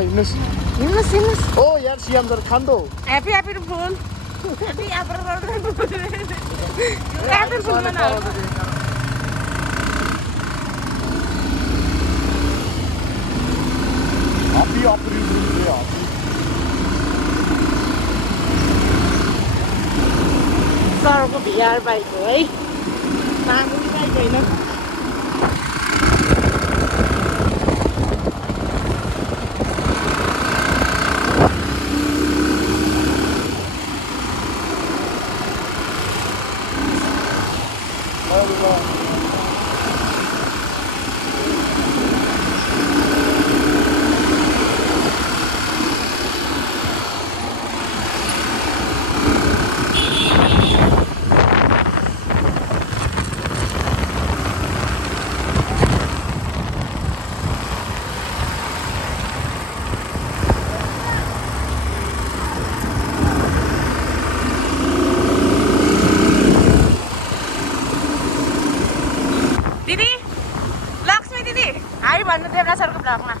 हिँड्नुहोस् हिँड्नुहोस् हिँड्नुहोस् ओ यार सिएम सर खान दो ह्याप्पी ह्याप्पी फुल ह्याप्पी ह्याप्पी फुल मनाऊ Happy April सरको भिआर बाइक हो है मामुली बाइक होइन दिदी लक्ष्मी दिदी हाई भन्नु देवरा सरको ब्लगमा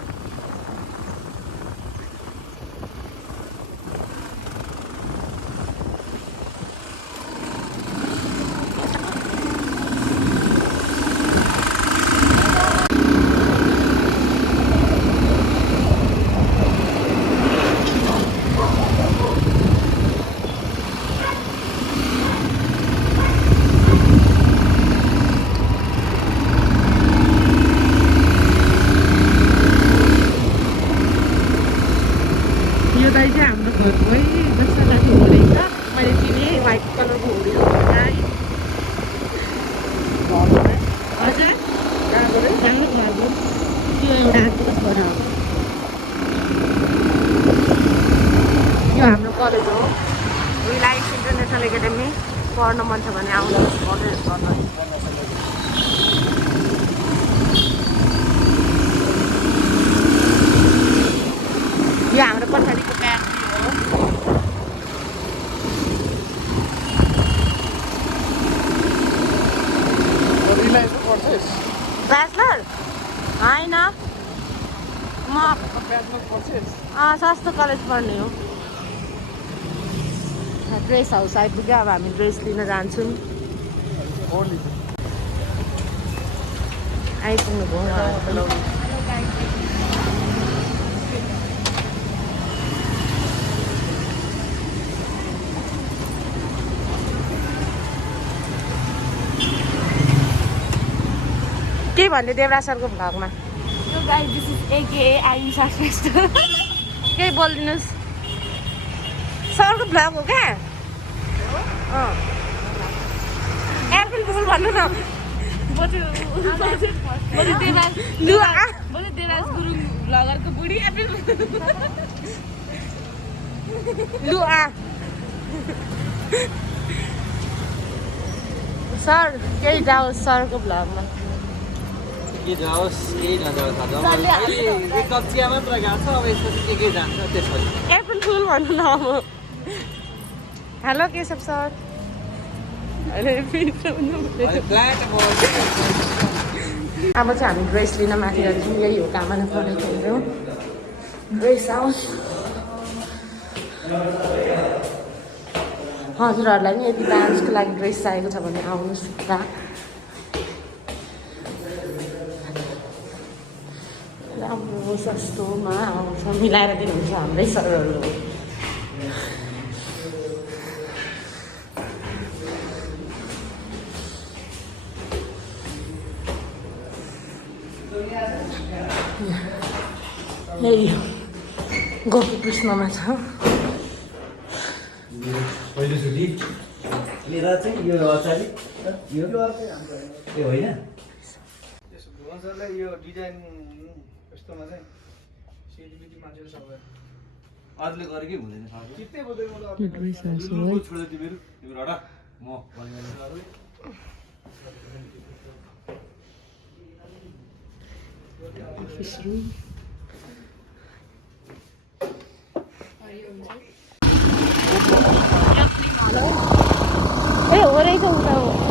यो दाइ चाहिँ हाम्रो घरको है जसलाई हो रहेछ मैले चिने व्हाइट कलरको हो रहेछ हजुर हाम्रो घरको यो एउटा छोरा हो यो हाम्रो कलेज हो रिलायन्स इन्टरनेसनल एकाडेमी पढ्न मन छ भने आउनुहोस् कलेज पढ्न यो हाम्रो पछाडिको ब्याट्री हो ब्याचलर होइन म सस्तो कलेज पढ्ने हो ड्रेस हाउस आइपुग्यो अब हामी ड्रेस लिन जान्छौँ आइपुग्नु भयो के भन्ने देवराज सरको भ्लगमा So guys, this is AKA Ayusha Shrestha. केही बोलिदिनुहोस् सरको भ्लग हो क्या एप्रिल फुल भन्नु न देवराज गुरुङ भ्लगरको बुढी एप्रिल लु आ सर केही जाओस् सरको भ्लगमा के जाओस् केही नजाओस् अहिले एक कप चिया मात्र गएको छ अब यसपछि के जान्छ त्यसपछि एप्रिल फुल भन्नु न अब हेलो केशव सर अब चाहिँ हामी ड्रेस लिन माथि जान्छौँ यही हो कामना परेको हाम्रो ड्रेस हाउस हजुरहरूलाई नि यदि डान्सको लागि ड्रेस चाहिएको छ भने आउनुहोस् न राम्रो सस्तोमा आउँछ मिलाएर दिनुहुन्छ हाम्रै सरहरू यही गोपी कृष्णमा छ पहिलोचोटि लिएर चाहिँ यो अचारी यो ए होइन सरलाई यो डिजाइन यस्तोमा चाहिँ सेलिब्रिटी मान्छेले सबै अरूले गरेकै हुँदैन चित्तै बुझ्दैन मलाई छोड्दै तिमीहरू तिम्रो हटा म अफिस रुम ए हो रहेछ उता हो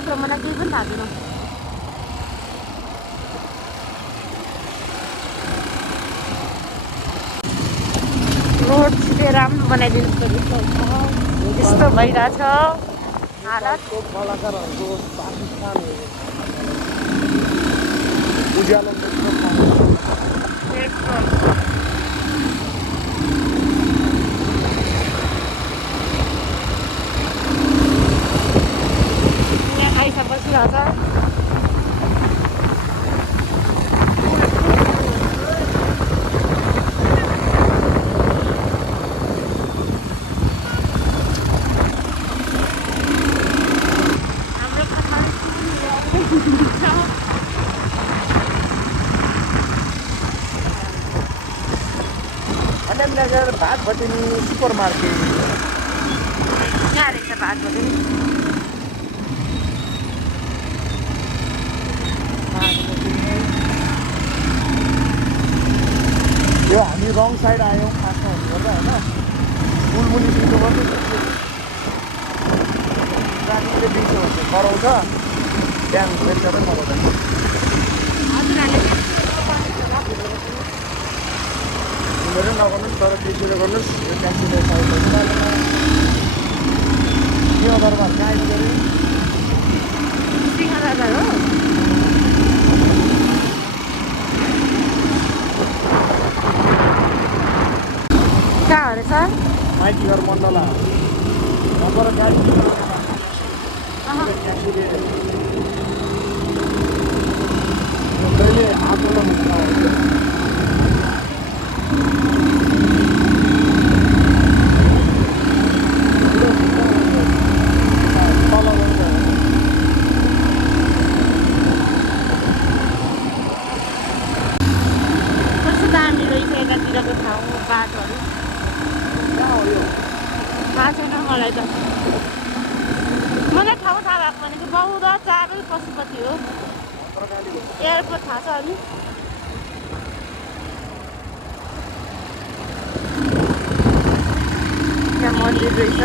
गएको थियो मलाई केही पनि थाहा थिएन रोड छिटै राम्रो बनाइदिनु पर्यो यस्तो भइरहेछ हालत कलाकारहरूको पाकिस्तान उज्यालो यहाँ आइसा बसिरहेछ नगर भात भटिनी सुपर मार्केट यहाँ रहेछ भात भटिनी यो हामी रङ साइड आयौँ खासमा हुनुपर्दा होइन मुलमुली दिनु पर्छ नानीले दिन्छ भन्छ कराउँछ बिहान बेलुका पनि कराउँदैन उनीहरू नगर्नुहोस् तर त्यसरी गर्नुहोस् यो ट्याक्सीले यो दरबार कहाँ आइपुग्यो सिंहदरबार हो कहाँ हो रहेछ माइती घर मण्डला नम्बर गाडी ट्याक्सीले कहिले आफूलाई बाहिरको ठाउँ बाटोहरू थाहा छैन मलाई त मलाई ठाउँ थाहा भएको भनेको 12 र 4 पशुपति हो एयरपोर्ट थाहा छ अलि यहाँ मन्दिर रहेछ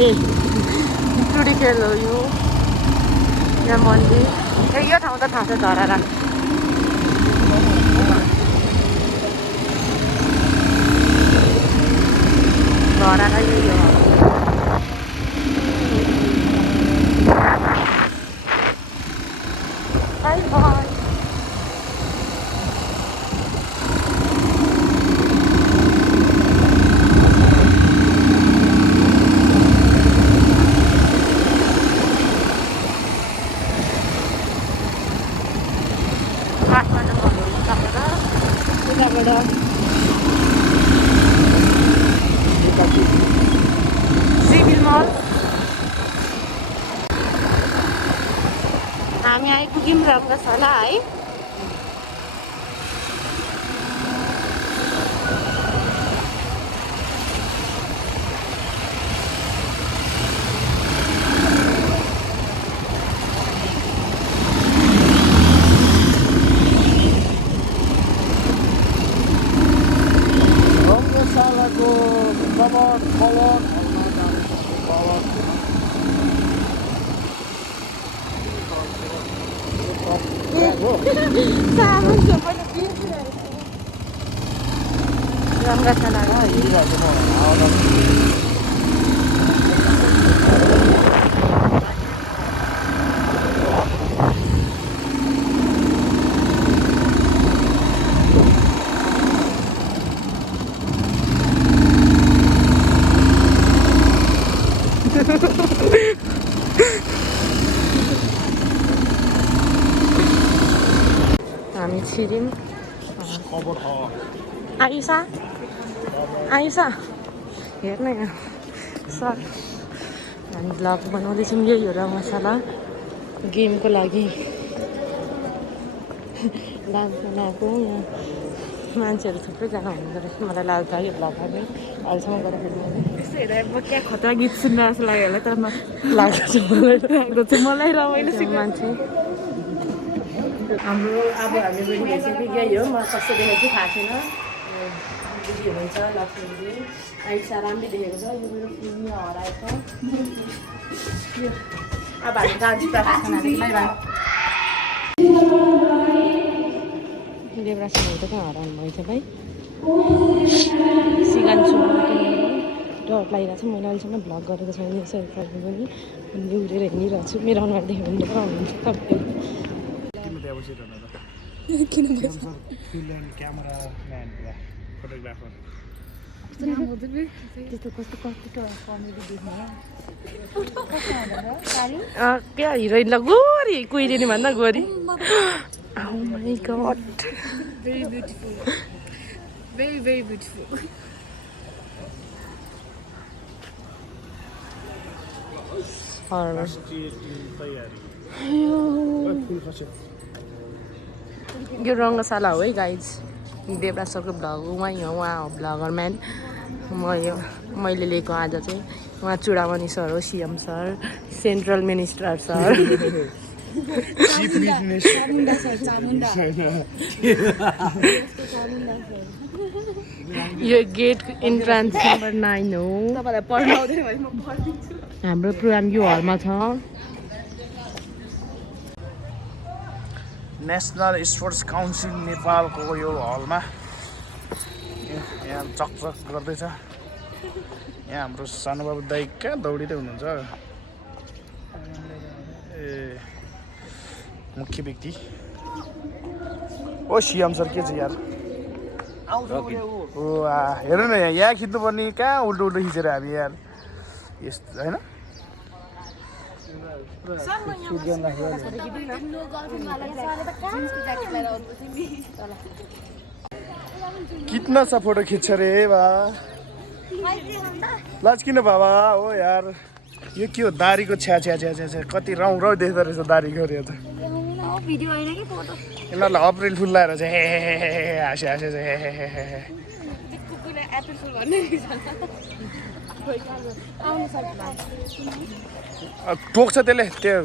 ए टुडी खेल हो यो यहाँ मन्दिर ए यो ठाउँ त थाहा छ धरारा धरारा यही हो बाई बाई सिभिल मल हामी आइपुग्यौँ रङ्गशाला है रङ्गशालाको कलर रङ्गशाला हामी छिर्यौँ आयुषा हेर्न यहाँ सर हामी भ्लग बनाउँदैछौँ यही हो रङ्गशाला गेमको लागि डान्स बनाएको यहाँ मान्छेहरू थुप्रैजना हुनुहुँदो रहेछ मलाई लाग्छ यो भ्लग गर्ने अहिलेसम्म गर्दाखेरि यस्तो हेरेर म क्या खतरा गीत सुन्न जस्तो लाग्यो होला तर लाग्छ मलाई मलाई रमाइलो मान्छे हाम्रो अब हामी पनि भइसक्यो यही हो म कस्तो देखेको छु थाहा छैन दिदी हुनुहुन्छ लक्ष्मीले आइसा राम्रै देखेको छ यो मेरो फिल्म हराएछ अब हामी डान्स प्र्याक्टिस गर्नलाई बाई देवराजहरू त कहाँ हराउनु भएछ भाइ सिगान छु डर लागिरहेको छ मैले अहिलेसम्म भ्लग गरेको छैन सेल्फीहरू पनि अनि उडेर हिँडिरहेको छु मेरो अनुहार देख्यो भने त हुनुहुन्छ तपाईँले त्यस्तो कस्तो कस्तो कमेडी देख्नु क्या हिरोइन ल गोरी कुहिरिने भन्दा गोरी Oh my god. Very beautiful. Very, very beautiful. यो रङ्गशाला हो है गाइज देवराज सरको भ्लग उहाँ हो उहाँ हो भ्लगर म्यान मैले लिएको आज चाहिँ उहाँ चुडामणि सर हो CM sir central minister sir यो गेट इन्ट्रान्स नम्बर 9 हो तपाईँलाई पढ्न आउँदैन भने म पढिदिन्छु हाम्रो प्रोग्राम यो हलमा छ नेसनल स्पोर्ट्स काउन्सिल नेपालको यो हलमा यहाँ चकचक गर्दैछ यहाँ हाम्रो सानुबाबु दाइ कहाँ दौडिँदै हुनुहुन्छ ए मुख्य व्यक्ति ओ सिएम सर के छ यार ओ हेर्नु न यहाँ खिच्नुपर्ने कहाँ उल्टो उल्टो खिचेर हामी यार यस्तो होइन कितना सा फोटो खिच्छ रे बा लाज किन बाबा हो यार यो के हो दारीको छ्या छ्या छ्या छ्या छ्या कति राउ राउ देख्दो रहेछ दारीको रे त भिडियो होइन कि फोटो यिनीहरूलाई अप्रिल फुल लगाएर चाहिँ हे हे हे हे हाँसे हाँसे चाहिँ हे हे हे हे कुकुरले एप्रिल फुल भन्ने टोक्छ त्यसले त्यो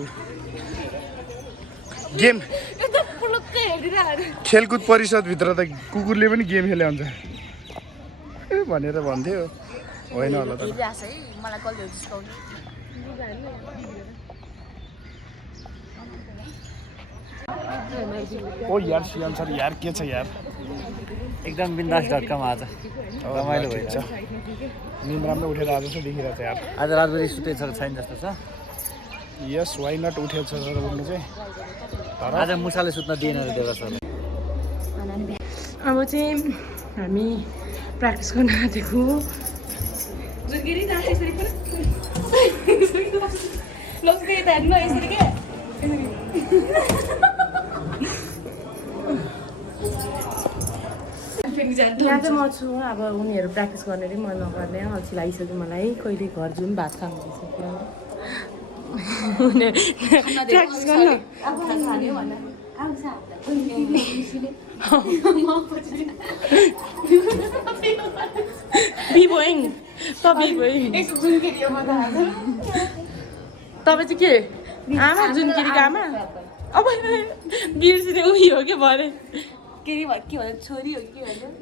गेम खेलकुद परिषदभित्र त कुकुरले पनि गेम खेले हुन्छ भनेर भन्थ्यो होइन होला त ओ यार सिएम सर यार के छ यार एकदम बिन्दास .com आज रमाइलो भइरहेछ निन्द्रा राम्रो उठेर आज जस्तो देखिरहेको छ यार आज रातभरि सुतेछ छैन जस्तो छ यस वाइ नट उठेको छ सर उठ्नु चाहिँ आज मुसाले सुत्न दिएन रे देवराज सरले अब चाहिँ हामी प्र्याक्टिस गर्न आँटेको यहाँ चाहिँ म छु अब उनीहरू प्र्याक्टिस गर्ने म नगर्ने अल्छी लागिसक्यो मलाई कहिले घर जुन भात खानु भइसक्यो प्र्याक्टिस गर्न तपाईँ चाहिँ के आमा जुनकिरीको आमा अब बिर्सिने उयो हो क्या भरे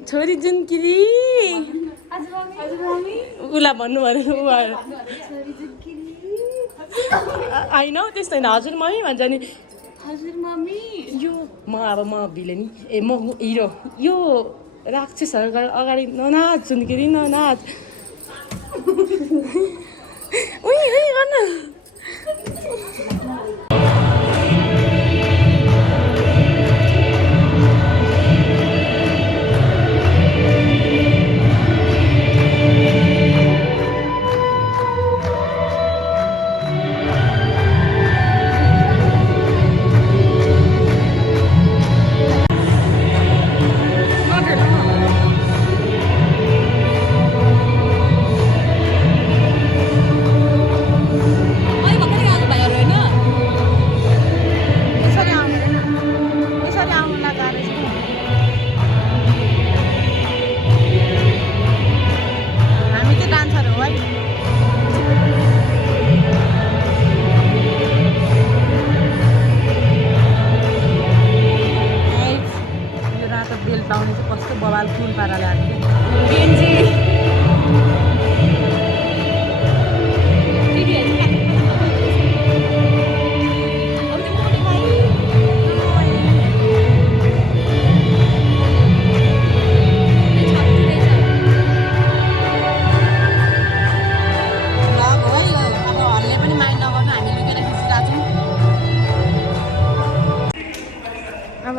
छोरी जुनकिरी उसलाई भन्नु भने होइन त्यस्तो होइन हजुर मम्मी भन्छ नि हजुर मम्मी यो म भिलेनी ए म हिरो यो राक्षसहरूको अगाडि ननाच जुनकिरी ननाच उही गर्न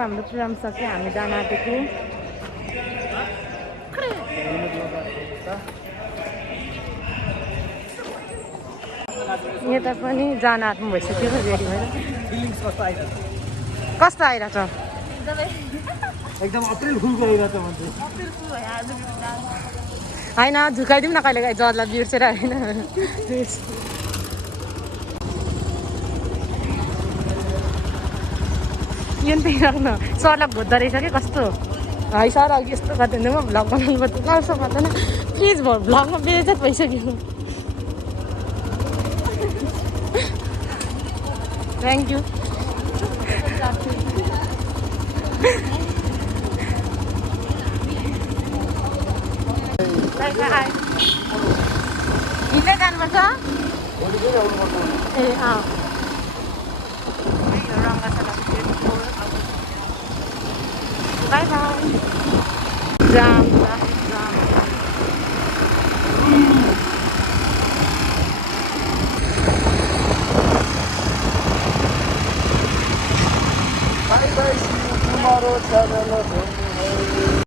हाम्रो प्रोग्राम सक्यो हामी जान आँटेको यता पनि जान आँट्नु भइसक्यो रेडी भएर फिलिङ्स कस्तो आइरहेको कस्तो आइरहेछ एकदम अप्रिल फुलको आइरहेको मान्छे होइन झुकाइदिउँ न कहिले काहीँ जजलाई बिर्सेर होइन यो नि राख्नु सरलाई भोद्दो रहेछ कि कस्तो है सर अघि यस्तो गर्दैन म भ्लग बनाउनु पर्छ कस्तो गर्दैन प्लिज भ्लगमा बेइज्जत भइसक्यो थ्याङ्क यू हिँड्दै जानुपर्छ ए अँ by by jam traffic jam Bye bye, see you tomorrow, channel.